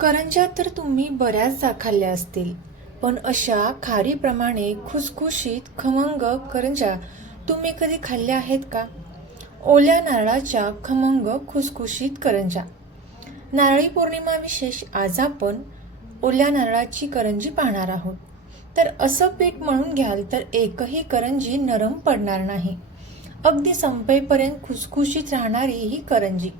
करंज्या तर तुम्ही बऱ्याचदा खाल्ल्या असतील, पण अशा खारीप्रमाणे खुसखुशीत खमंग करंज्या तुम्ही कधी खाल्ल्या आहेत का? ओल्या नारळाच्या खमंग खुसखुशीत करंज्या. नारळी पौर्णिमा विशेष आज आपण ओल्या नारळाची करंजी पाहणार आहोत. तर असं पीठ मळून घ्याल तर एकही करंजी नरम पडणार नाही. अगदी संपेपर्यंत खुसखुशीत राहणारी ही करंजी.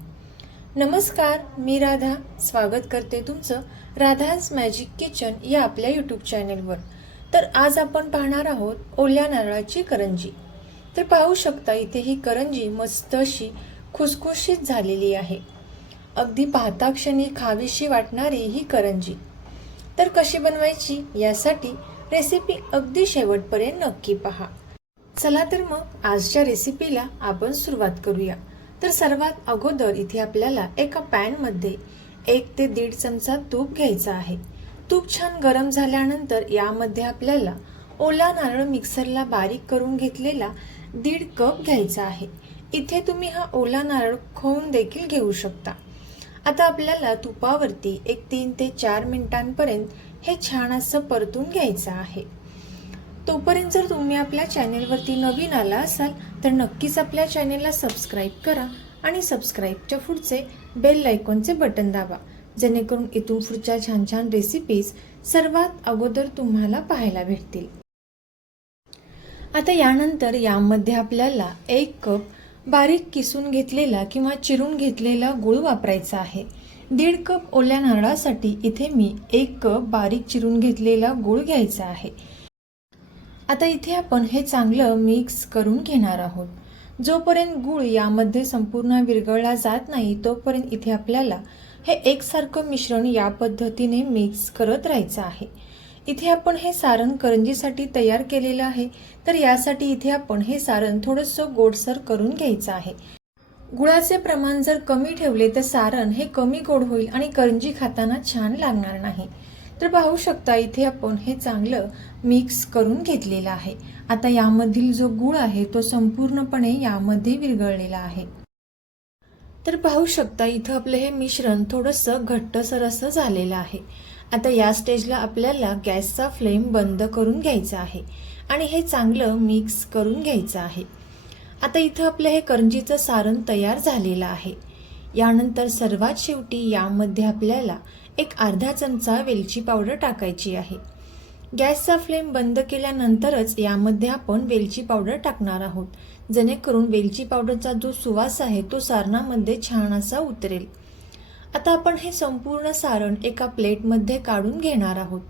नमस्कार, मी राधा. स्वागत करते तुमचं राधाज मॅजिक किचन या आपल्या यूट्यूब चॅनेलवर. तर आज आपण पाहणार आहोत ओल्या नारळाची करंजी. तर पाहू शकता इथे ही करंजी मस्त अशी खुसखुशीत झालेली आहे. अगदी पाहता क्षणी खावीशी वाटणारी ही करंजी. तर कशी बनवायची यासाठी रेसिपी अगदी शेवटपर्यंत नक्की पहा. चला तर मग आजच्या रेसिपीला आपण सुरुवात करूया. तर सर्वात अगोदर इथे आपल्याला एका पॅनमध्ये 1 ते 1.5 चमचा तूप घ्यायचा आहे. तूप छान गरम झाल्यानंतर यामध्ये आपल्याला ओला नारळ मिक्सरला बारीक करून घेतलेला 1.5 कप घ्यायचा आहे. इथे तुम्ही हा ओला नारळ खवून देखील घेऊ शकता. आता आपल्याला तुपावरती 3 ते 4 मिनिटांपर्यंत हे छान असं परतून घ्यायचं आहे. तोपर्यंत जर तुम्ही आपल्या चॅनेलवरती नवीन आला असाल तर नक्कीच आपल्या चॅनेलला सबस्क्राईब करा आणि सबस्क्राईबच्या पुढचे बेल आयकॉनचे बटन दाबा, जेणेकरून इथून पुढच्या छान छान रेसिपीज सर्वात अगोदर तुम्हाला पाहायला भेटतील. आता यानंतर यामध्ये आपल्याला 1 कप बारीक किसून घेतलेला किंवा चिरून घेतलेला गूळ वापरायचा आहे. 1.5 कप ओल्या नारळासाठी इथे मी 1 कप बारीक चिरून घेतलेला गूळ घ्यायचा आहे. आता इथे आपण हे चांगलं मिक्स करून घेणार आहोत. जोपर्यंत गूळ यामध्ये संपूर्ण विरघळला जात नाही तोपर्यंत इथे आपल्याला हे एकसारखं मिश्रण या पद्धतीने मिक्स करत राहायचं आहे. इथे आपण हे सारण करंजीसाठी तयार केलेलं आहे. तर यासाठी इथे आपण हे सारण थोडंसं गोडसर करून घ्यायचं आहे. गुळाचे प्रमाण जर कमी ठेवले तर सारण हे कमी गोड होईल आणि करंजी खाताना छान लागणार नाही. तर पाहू शकता इथे आपण हे चांगलं मिक्स करून घेतलेलं आहे. आता यामधील जो गूळ आहे तो संपूर्णपणे यामध्ये विरघळलेला आहे. तर पाहू शकता इथं आपलं हे मिश्रण थोडंसं घट्टसर असं झालेलं आहे. आता या स्टेजला आपल्याला गॅसचा फ्लेम बंद करून घ्यायचा आहे आणि हे चांगलं मिक्स करून घ्यायचं आहे. आता इथं आपलं हे करंजीचं सारण तयार झालेलं आहे. यानंतर सर्वात शेवटी यामध्ये आपल्याला अर्धा चमचा वेलची पावडर टाकायची आहे. गॅसचा फ्लेम बंद केल्यानंतरच यामध्ये आपण वेलची पावडर टाकणार आहोत, जेणेकरून वेलची पावडरचा जो सुवास आहे तो सारणामध्ये छान असा उतरेल. आता आपण हे संपूर्ण सारण एका प्लेटमध्ये काढून घेणार आहोत,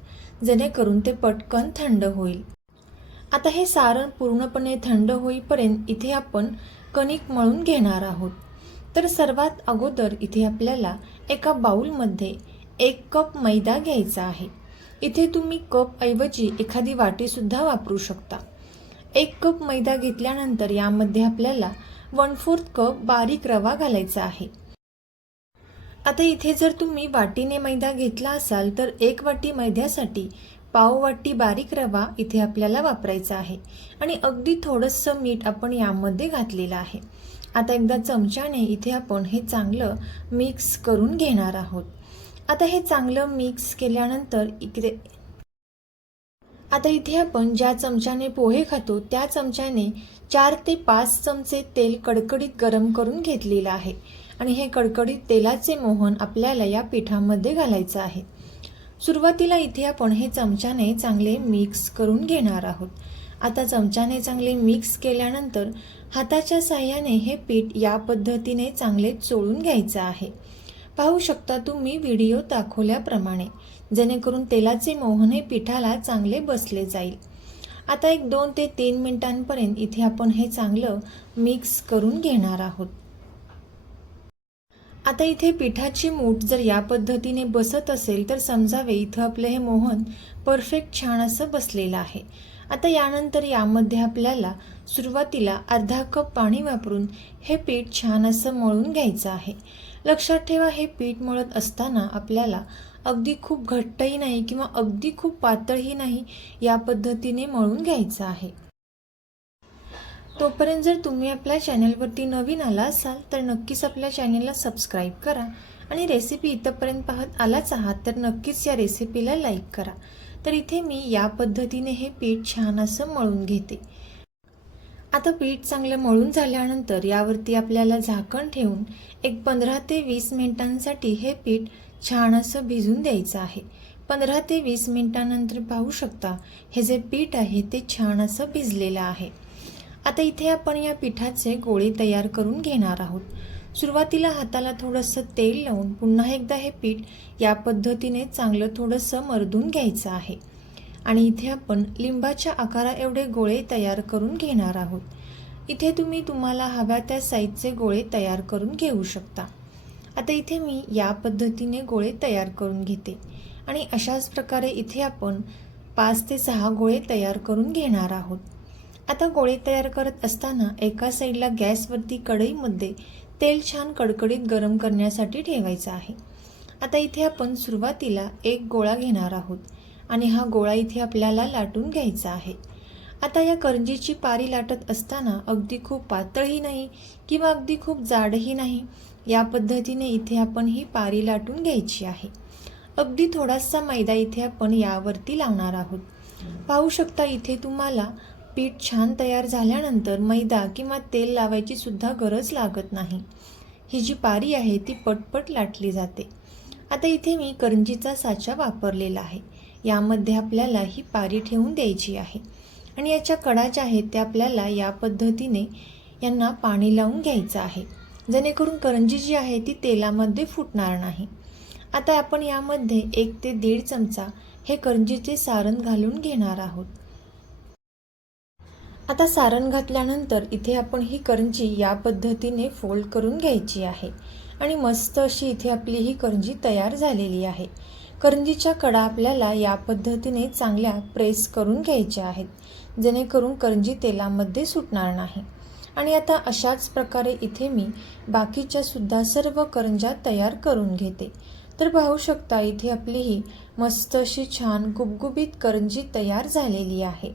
जेणेकरून ते पटकन थंड होईल. आता हे सारण पूर्णपणे थंड होईपर्यंत इथे आपण कणिक मळून घेणार आहोत. तर सर्वात अगोदर इथे आपल्याला एका बाउलमध्ये 1 कप मैदा घ्यायचा आहे. इथे तुम्ही कप ऐवजी एखादी वाटी सुद्धा वापरू शकता. 1 कप मैदा घेतल्यानंतर यामध्ये आपल्याला 1/4 कप बारीक रवा घालायचा आहे. आता इथे जर तुम्ही वाटीने मैदा घेतला असाल तर 1 वाटी मैद्यासाठी पाव वाटी बारीक रवा इथे आपल्याला वापरायचा आहे आणि अगदी थोडंसं मीठ आपण यामध्ये घातलेलं आहे. आता एकदा चमच्याने इथे आपण हे चांगलं मिक्स करून घेणार आहोत. आता हे चांगलं मिक्स केल्यानंतर आता इथे आपण ज्या चमच्याने पोहे खातो त्या चमच्याने 4 ते 5 चमचे तेल कडकडीत गरम करून घेतलेलं आहे आणि हे कडकडीत तेलाचे मोहन आपल्याला या पिठामध्ये घालायचं आहे. सुरुवातीला इथे आपण हे चमच्याने चांगले मिक्स करून घेणार आहोत. आता चमच्याने चांगले मिक्स केल्यानंतर हाताच्या साहाय्याने हे पीठ या पद्धतीने चांगले चोळून घ्यायचं आहे. पाहू शकता तुम्ही व्हिडिओ दाखवल्याप्रमाणे, जेणेकरून तेलाचे मोहन हे पिठाला चांगले बसले जाईल. आता 2 ते 3 मिनिटांपर्यंत इथे आपण हे चांगलं मिक्स करून घेणार आहोत. आता इथे पिठाची मूठ जर या पद्धतीने बसत असेल तर समजावे इथं आपलं हे मोहन परफेक्ट छान असं बसलेलं आहे. आता यानंतर यामध्ये आपल्याला सुरुवातीला अर्धा कप पाणी वापरून हे पीठ छान असं मळून घ्यायचं आहे. लक्षात ठेवा, हे पीठ मळत असताना आपल्याला अगदी खूप घट्टही नाही किंवा अगदी खूप पातळही नाही, या पद्धतीने मळून घ्यायचं आहे. तोपर्यंत जर तुम्ही आपल्या चॅनलवरती नवीन आला असाल तर नक्कीच आपल्या चॅनलला सबस्क्राईब करा आणि रेसिपी इथंपर्यंत पाहत आलाच आहात तर नक्कीच या रेसिपीला लाईक करा। तर इथे मी या पद्धतीने हे पीठ छान असं मळून घेते। आता पीठ चांगलं मळून झाल्यानंतर यावरती आपल्याला झाकण ठेवून एक 15 ते 20 मिनिटांसाठी हे पीठ छान असं भिजून द्यायचं आहे। 15 ते 20 मिनिटांनंतर पाहू शकता हे जे पीठ आहे ते छान असं भिजलेलं आहे। आता इथे आपण या पिठाचे गोळे तयार करून घेणार आहोत। सुरुवातीला हाताला थोडंसं तेल लावून पुन्हा एकदा हे पीठ या पद्धतीने चांगलं थोडंसं मर्दून घ्यायचं आहे आणि इथे आपण लिंबाच्या आकारा एवढे गोळे तयार करून घेणार आहोत। इथे तुम्ही तुम्हाला हव्या त्या साईजचे गोळे तयार करून घेऊ शकता। आता इथे मी या पद्धतीने गोळे तयार करून घेते आणि अशाच प्रकारे इथे आपण 5 ते 6 गोळे तयार करून घेणार आहोत। आता गोळे तयार करत असताना एका साईडला गॅसवरती कढईमध्ये तेल छान कडकडीत गरम करण्यासाठी ठेवायचं आहे। आता इथे आपण सुरुवातीला एक गोळा घेणार आहोत आणि हा गोळा इथे आपल्याला लाटून घ्यायचा आहे। आता या करंजीची पारी लाटत असताना अगदी खूप पातळही नाही किंवा अगदी खूप जाडही नाही, या पद्धतीने इथे आपण ही पारी लाटून घ्यायची आहे। अगदी थोडासा मैदा इथे आपण यावरती लावणार आहोत। पाहू शकता इथे तुम्हाला पीठ छान तयार झाल्यानंतर मैदा किंवा तेल लावायची सुद्धा गरज लागत नाही। ही जी पारी आहे ती पटपट लाटली जाते। आता इथे मी करंजीचा साचा वापरलेला आहे। यामध्ये आपल्याला ही पारी ठेवून द्यायची आहे आणि याच्या कडा ज्या आहेत त्या आपल्याला या पद्धतीने यांना पाणी लावून घ्यायचं आहे, जेणेकरून करंजी जी आहे ती तेलामध्ये फुटणार नाही। आता आपण यामध्ये 1 ते 1.5 चमचा हे करंजीचे सारण घालून घेणार आहोत। आता सारण घातल्यानंतर इथे आपण ही करंजी या पद्धतीने फोल्ड करून घ्यायची आहे आणि मस्त अशी इथे आपली ही करंजी तयार झालेली आहे। करंजीच्या कडा आपल्याला या पद्धतीने चांगल्या प्रेस करून घ्यायच्या आहेत, जेणेकरून करंजी तेलामध्ये सुटणार नाही। आणि आता अशाच प्रकारे इथे मी बाकीच्या सुद्धा सर्व करंज्या तयार करून घेते। तर पाहू शकता इथे आपली ही मस्त अशी छान गुबगुबीत करंजी तयार झालेली आहे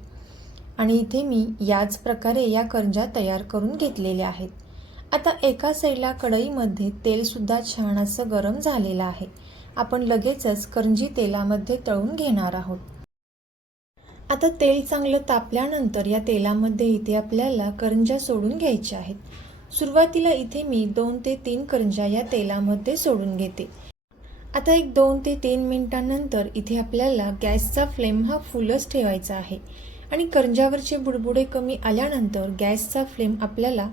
आणि इथे मी याच प्रकारे या करंज्या तयार करून घेतलेल्या आहेत। आता एका साईडला कढईमध्ये तेल सुद्धा छान असं गरम झालेलं आहे। आपण लगेचच करंजी तेलामध्ये तळून घेणार आहोत। आता तेल चांगलं तापल्यानंतर या तेलामध्ये इथे आपल्याला करंज्या सोडून घ्यायच्या आहेत। सुरुवातीला इथे मी 2 ते 3 करंज्या या तेलामध्ये सोडून घेते। आता एक 2 ते 3 मिनिटांनंतर इथे आपल्याला गॅसचा फ्लेम हा फुलच ठेवायचा आहे आणि करंज्यावरचे बुडबुडे कमी आल्यानंतर गॅसचा फ्लेम आपल्याला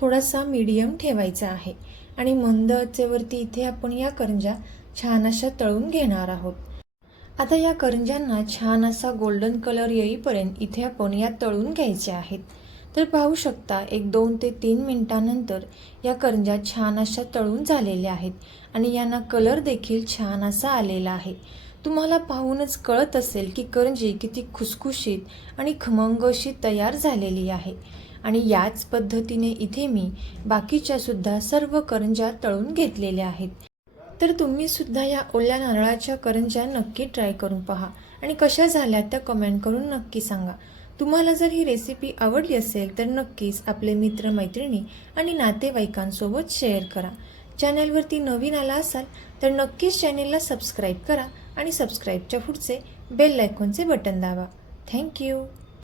थोडासा मीडियम ठेवायचा आहे आणि मंद आचेवरती इथे आपण या करंज्या छान अशा तळून घेणार आहोत। आता या करंज्यांना छान असा गोल्डन कलर येईपर्यंत इथे आपण या तळून घ्यायच्या आहेत। तर पाहू शकता एक 2 ते 3 मिनिटांनंतर या करंज्या छान अशा तळून झालेल्या आहेत आणि यांना कलर देखील छान असा आलेला आहे। तुम्हाला पाहूनच कळत असेल की करंजी किती खुसखुशीत आणि खमंग अशी तयार झालेली आहे आणि याच पद्धतीने इथे मी बाकीच्या सुद्धा सर्व करंज्या तळून घेतलेल्या आहेत। तर तुम्ही सुद्धा या ओल्या नारळाच्या करंज्या नक्की ट्राय करून पहा आणि कशा झाल्या त्या कमेंट करून नक्की सांगा। तुम्हाला जर ही रेसिपी आवडली असेल तर नक्कीच आपले मित्रमैत्रिणी आणि नातेवाईकांसोबत शेअर करा। चॅनलवरती नवीन आला असाल तर नक्कीच चॅनलला सबस्क्राईब करा आणि सबस्क्राईबच्या पुढचे बेल आयकॉनचे बटन दाबा। थँक्यू।